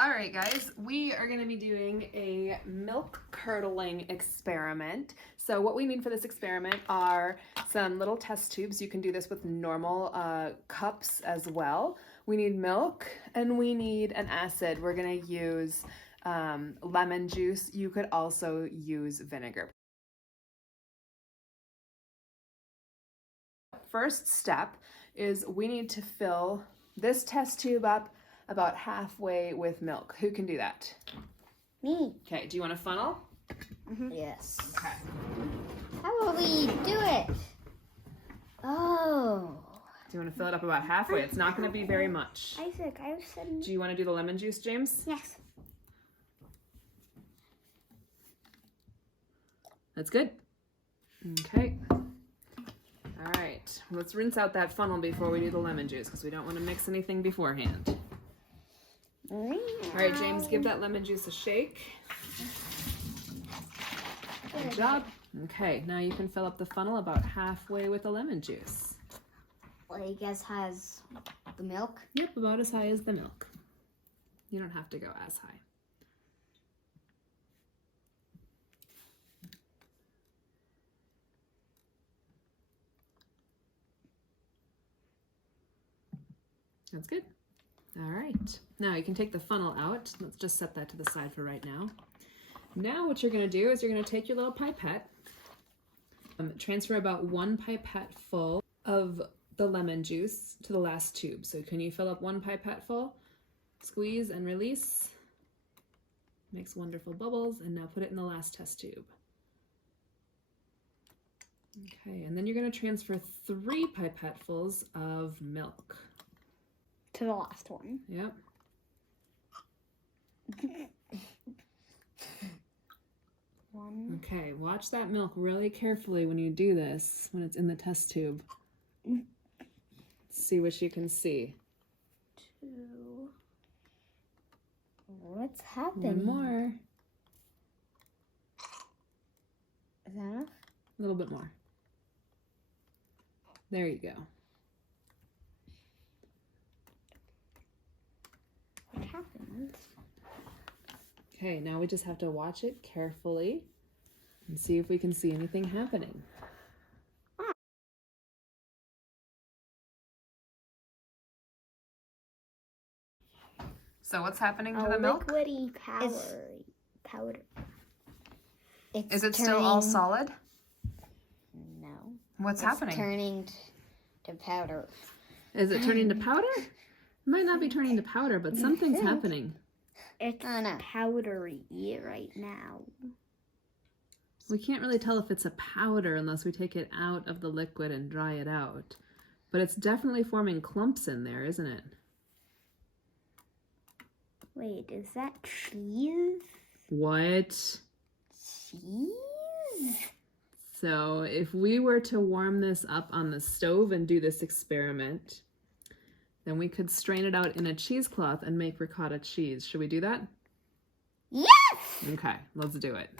All right, guys, we are going to be doing a milk curdling experiment. So what we need for this experiment are some little test tubes. You can do this with normal cups as well. We need milk and we need an acid. We're going to use lemon juice. You could also use vinegar. First step is we need to fill this test tube up about halfway with milk. Who can do that? Me. Okay, do you want a funnel? Mm-hmm. Yes. Okay. How will we do it? Oh. Do you want to fill it up about halfway? It's not going to be very much. Isaac, I said... Do you want to do the lemon juice, James? Yes. That's good. Okay. All right, let's rinse out that funnel before we do the lemon juice because we don't want to mix anything beforehand. All right, James, give that lemon juice a shake. Good job. Okay, now you can fill up the funnel about halfway with the lemon juice. Well, I guess has the milk? Yep, about as high as the milk. You don't have to go as high. That's good. All right, now you can take the funnel out. Let's just set that to the side for right now. Now what you're gonna do is you're gonna take your little pipette, transfer about 1 pipette full of the lemon juice to the last tube. So can you fill up 1 pipette full, squeeze and release, makes wonderful bubbles, and now put it in the last test tube. Okay, and then you're gonna transfer 3 pipettefuls of milk. To the last one. Yep. One. Okay, watch that milk really carefully when you do this, when it's in the test tube. See what you can see. 2. What's happening? 1 more. Is that enough? A little bit more. There you go. What happened? Okay, now we just have to watch it carefully and see if we can see anything happening. So what's happening to the milk? Liquidy powder. Is it still all solid? No. What's happening? It's turning to powder. Is it turning to powder? It might not be turning to powder, but something's happening. It's powdery right now. We can't really tell if it's a powder unless we take it out of the liquid and dry it out. But it's definitely forming clumps in there, isn't it? Wait, is that cheese? What? Cheese? So if we were to warm this up on the stove and do this experiment, then we could strain it out in a cheesecloth and make ricotta cheese. Should we do that? Yes! Okay, let's do it.